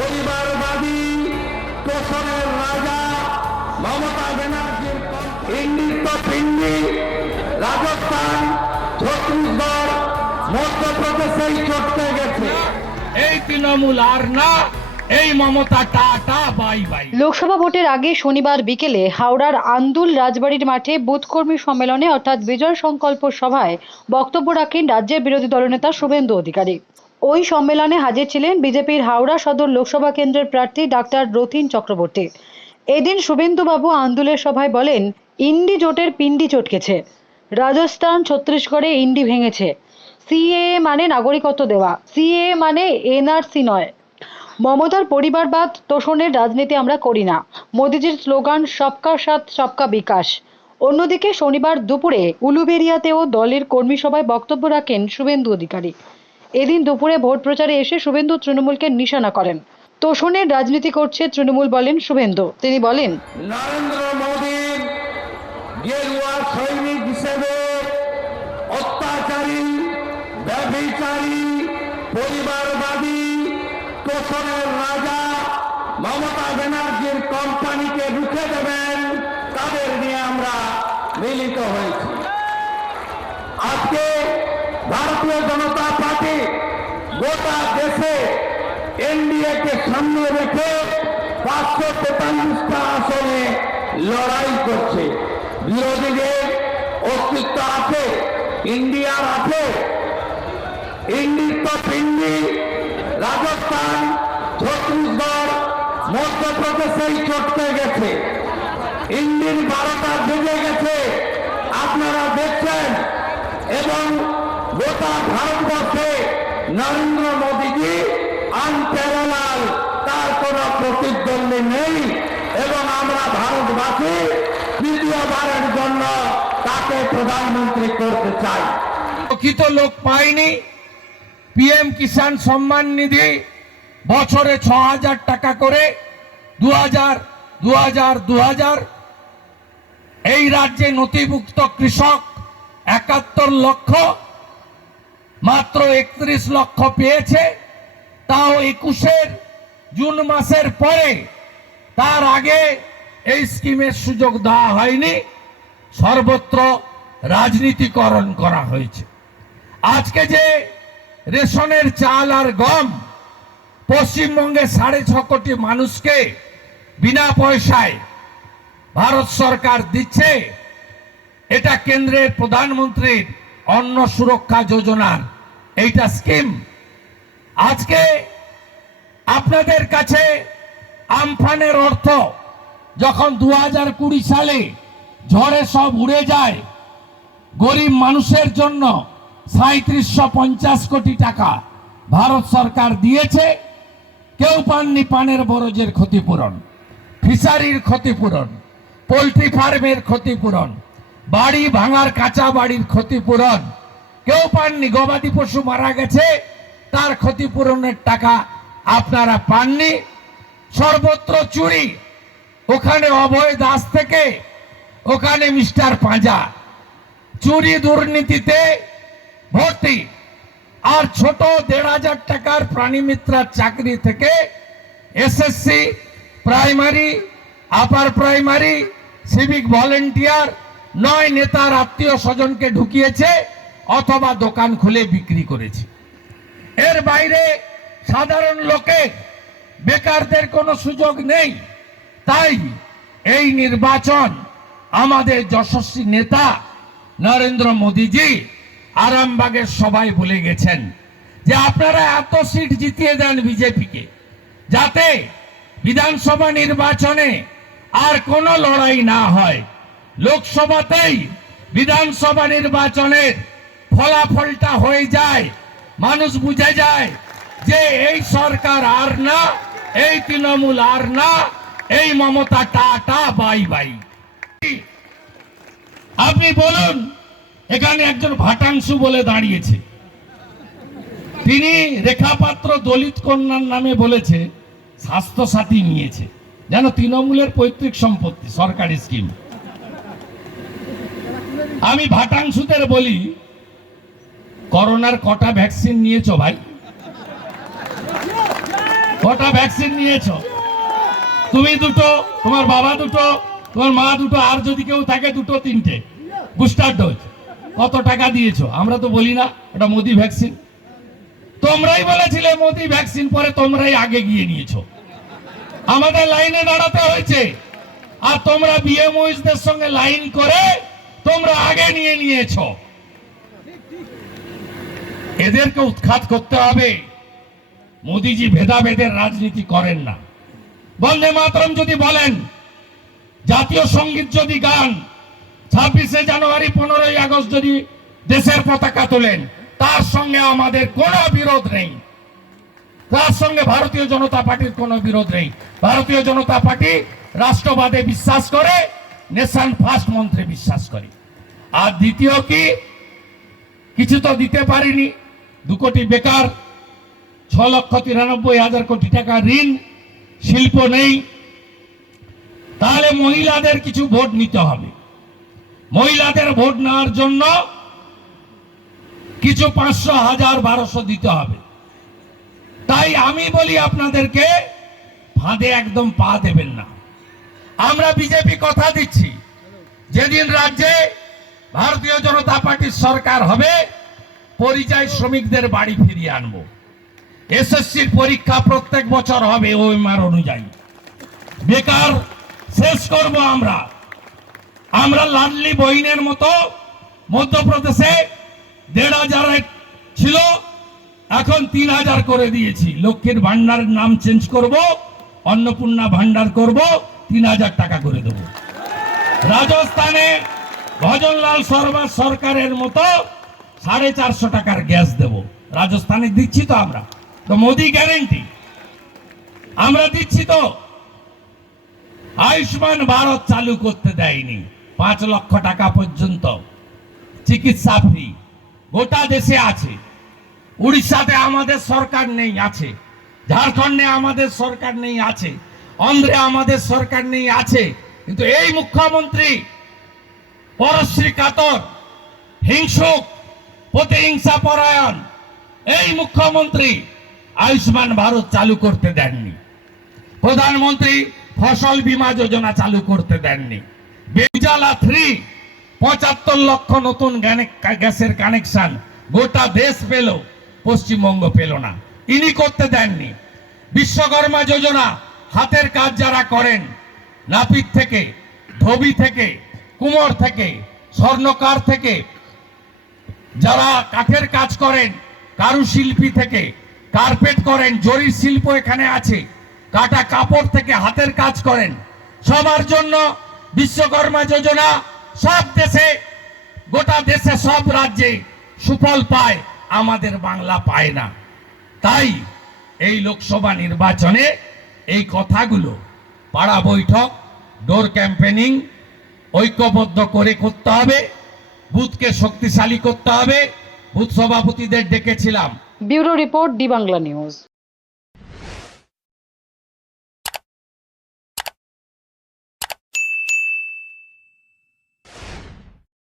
পরিবারবাদী তোষণের রাজা মমতা ব্যানার্জির ইন্ডিত পিন্ডি রাজস্থান ছত্তিশগড় মধ্যপ্রদেশেই চটতে গেছে। এই তৃণমূল আর না এই Mamata tata bye bye. Lok Sabha ভোটের আগে শনিবার বিকেলে হাওড়ার আন্দুল রাজবাড়ির মাঠে বুথ কর্মী সম্মেলনে অর্থাৎ বিজয় সংকল্প সভায় বক্তব্য রাখেন রাজ্যের বিরোধী দলনেতা শুভেন্দু অধিকারী। ওই সম্মেলনে হাজির ছিলেন বিজেপির হাওড়া সদর লোকসভা কেন্দ্রের প্রার্থী ডাক্তার রথিন চক্রবর্তী। এদিন শুভেন্দুবাবু আন্দুলের সভায় বলেন, ইন্ডি জোটের পিন্ডি চটকেছে। রাজস্থান, ছত্তিশগড়ে ইন্ডি ভেঙেছে। সিএএ মানে নাগরিকত্ব দেওয়া। সিএএ মানে এনআরসি নয়। মমতার পরিবারবাদ তোষণের রাজনীতি আমরা করি না। মোদিজির স্লোগান সবকা সাথ, সবকা বিকাশ। অন্যদিকে শনিবার দুপুরে উলুবেরিয়াতেও দলের কর্মী সভায় বক্তব্য রাখেন শুভেন্দু অধিকারী। এদিন দুপুরে ভোট প্রচারে এসে শুভেন্দু তৃণমূলকে নিশানা করেন। তোষণের রাজনীতি করছে তৃণমূল বলেন শুভেন্দু। তিনি বলেন, নরেন্দ্র গেরুয়া সৈনিক হিসেবে রাজা তাদের নিয়ে আমরা মিলিত হয়েছি। আজকে ভারতীয় জনতা পার্টি গোটা দেশে এনডিএ কে সামনে রেখে পাঁচশো তেতাল্লিশটা আসনে লড়াই করছে। বিরোধীদের অস্তিত্ব আছে, ইন্ডিয়ার আছে। ইন্ডির তো পিন্ডি, রাজস্থান, ছত্তিশগড়, মধ্যপ্রদেশেই চটতে গেছে। ইন্ডির বারোটা বেজে গেছে, আপনারা দেখছেন। এবং গোটা ভারতবর্ষে নরেন্দ্র মোদীজি আনপ্যারালাল, তার কোনো প্রতিদ্বন্দ্বী নেই এবং আমরা ভারতবাসী তৃতীয়বারের জন্য তাকে প্রধানমন্ত্রী করতে চাই। প্রকৃত লোক পায়নি পিএম কিষাণ সম্মান নিধি বছরে ছ হাজার টাকা করে দু হাজার দু হাজার দু হাজার এই রাজ্যে নথিভুক্ত কৃষক একাত্তর লক্ষ। মাত্র একত্রিশ লক্ষ পেয়েছে। তাও একুশের জুন মাসের পরে তার আগে এই স্কিমের সুযোগ দেওয়া হয়নি। সর্বত্র রাজনীতিকরণ করা হয়েছে। আজকে যে রেশনের চাল আর গম পশ্চিমবঙ্গে সাড়ে ছ কোটি মানুষকে বিনা পয়সায় ভারত সরকার দিচ্ছে, এটা কেন্দ্রের প্রধানমন্ত্রীর অন্ন সুরক্ষা যোজনার এইটা স্কিম আজকে আপনাদের কাছে আমফানের অর্থ, যখন দু হাজার কুড়ি সালে ঝড়ে সব উড়ে যায়, গরিব মানুষের জন্য সাঁত্রিশশো পঞ্চাশ কোটি টাকা ভারত সরকার দিয়েছে, কেউ পাননি পানের বরজের ক্ষতিপূরণ, ফিশারির ক্ষতিপূরণ, পোলট্রি ফার্মের ক্ষতিপূরণ বাড়ি ভাঙার কাঁচা বাড়ির ক্ষতিপূরণ। কেউ পাননি, গবাদি পশু মারা গেছে, তার ক্ষতিপূরণের টাকা আপনারা পাননি। সর্বত্র চুরি। ওখানে অভয় দাস থেকে, ওখানে মিস্টার পাঁজা। চুরি দুর্নীতিতে ভর্তি। আর ছোট দেড় হাজার টাকার প্রাণী মিত্রার চাকরি থেকে SSC, primary, upper primary, civic volunteer নয় নেতার আত্মীয় স্বজনকে ঢুকিয়েছে অথবা দোকান খুলে বিক্রি করেছে। এর বাইরে সাধারণ লোকের, বেকারদের কোনো সুযোগ নেই। তাই এই নির্বাচন আমাদের যশস্বী নেতা নরেন্দ্র মোদীজি আরামবাগের সবাই বলে গেছেন যে আপনারা এত সিট জিতিয়ে দেন বিজেপিকে যাতে বিধানসভা নির্বাচনে আর কোনো লড়াই না হয়। লোকসভাতেই বিধানসভা নির্বাচনের ফলাফলটা হয়ে যায়, মানুষ বুঝে যায় যে এই সরকার আর না, এই তৃণমূল আর না, এই মমতা টাটা, বাই বাই। আপনি বলুন, এখানে একজন ভাটাংশু বলে দাঁড়িয়েছে। তিনি রেখাপাত্র দলিত কন্যার নামে বলেছে স্বাস্থ্য সাথী নিয়েছে। যেন তৃণমূলের পৈতৃক সম্পত্তি, সরকারি স্কিম। আমি ভাটাংশুদের বলি, করোনার কটা ভ্যাকসিন নিয়েছো ভাই? কটা ভ্যাকসিন নিয়েছো? তুমি দুটো, তোমার বাবা দুটো, তোমার মা দুটো, আর যদি কেউ থাকে দুটো, তিনটে। Booster dose. কত টাকা দিয়েছ? আমরা তো বলি না ওটা মোদি ভ্যাকসিন। তোমরাই বলেছিলে মোদি ভ্যাকসিন, পরে তোমরাই আগে গিয়ে নিয়েছো। আমাদের লাইনে দাঁড়াতে হয়েছে। আর তোমরা বিএমওইসদের সঙ্গে লাইন করে তোমরা আগে নিয়ে নিয়েছো। এদেরকে উৎখাত করতে হবে। মোদিজি ভেদাভেদের রাজনীতি করেন না। বন্দে মাতরম যদি বলেন, জাতীয় সংগীত যদি গান, ছাব্বিশে জানুয়ারি, পনেরোই আগস্ট যদি দেশের পতাকা তোলেন, তার সঙ্গে আমাদের কোনো বিরোধ নেই। তার সঙ্গে ভারতীয় জনতা পার্টির কোনো বিরোধ নেই। ভারতীয় জনতা পার্টি রাষ্ট্রবাদে বিশ্বাস করে নেশন ফার্স্ট মন্ত্রে বিশ্বাস করি। আর দ্বিতীয় কি? কিছু তো দিতে পারিনি। দু কোটি বেকার, ছ লক্ষ তিরানব্বই হাজার কোটি টাকা ঋণ, শিল্প নেই। তাহলে মহিলাদের কিছু ভোট নিতে হবে। মহিলাদের ভোট নেওয়ার জন্য কিছু পাঁচশো হাজার বারোশো দিতে হবে। তাই আমি বলি আপনাদেরকে, ফাঁদে একদম পা দেবেন না। আমরা বিজেপি কথা দিচ্ছি। যেদিন রাজ্যে ভারতীয় জনতা পার্টির সরকার হবে, পরিযায়ী শ্রমিকদের বাড়ি ফিরিয়ে আনব। এসএসসির পরীক্ষা প্রত্যেক বছর হবে ওএমআর অনুযায়ী। বেকার, শেষ করব আমরা। আমরা লাডলি বহিনের মতো মধ্যপ্রদেশে দেড় হাজার ছিল, এখন তিন হাজার করে দিয়েছি। লক্ষ্মীর ভান্ডারের নাম চেঞ্জ করব, অন্নপূর্ণা ভান্ডার করব তিন হাজার টাকা করে দেব। রাজস্থানে ভজনলাল সরবার সরকারের মতো সাড়ে চারশো টাকার গ্যাস দেব। রাজস্থানে দিচ্ছি তো আমরা। তো মোদি গ্যারেন্টি আমরা দিচ্ছি তো। আয়ুষ্মান ভারত চালু করতে দেয়নি। পাঁচ লক্ষ টাকা পর্যন্ত। চিকিৎসা ফ্রি গোটা দেশে আছে। উড়িষ্যাতে আমাদের সরকার নেই, আছে। ঝাড়খণ্ডে আমাদের সরকার নেই, আছে। অন্ধ্রে আমাদের সরকার নেই, আছে। কিন্তু এই মুখ্যমন্ত্রী পরশ্রী কাতর, হিংসুক, প্রতিহিংসা পরায়ণ, এই মুখ্যমন্ত্রী আয়ুষ্মান ভারত চালু করতে দেননি। প্রধানমন্ত্রী ফসল বীমা যোজনা চালু করতে দেননি। বেজালা থ্রি, পঁচাত্তর লক্ষ নতুন গ্যাসের কানেকশন, গোটা দেশ পেল, পশ্চিমবঙ্গ পেল না। ইনি করতে দেননি। বিশ্বকর্মা যোজনা হাতের কাজ যারা করেন, নাপিত থেকে, ধোবি থেকে, কুমোর থেকে, স্বর্ণকার থেকে, যারা কাঠের কাজ করেন, কারুশিল্পী থেকে, কার্পেট করেন, জরি শিল্প এখানে আছে, কাটা কাপড় থেকে হাতের কাজ করেন, সবার জন্য বিশ্বকর্মা যোজনা, সব দেশে, গোটা দেশে, সব রাজ্যে সুফল পায়, আমাদের বাংলা পায় না। তাই এই লোকসভা নির্বাচনে কথাগুলো পাড়া বৈঠক, ডোর ক্যাম্পেনিং ঐক্যবদ্ধ করে করতে হবে, বুথকে শক্তিশালী করতে হবে। বুথ সভাপতিদের ডেকেছিলাম। Bureau report D Bangla news.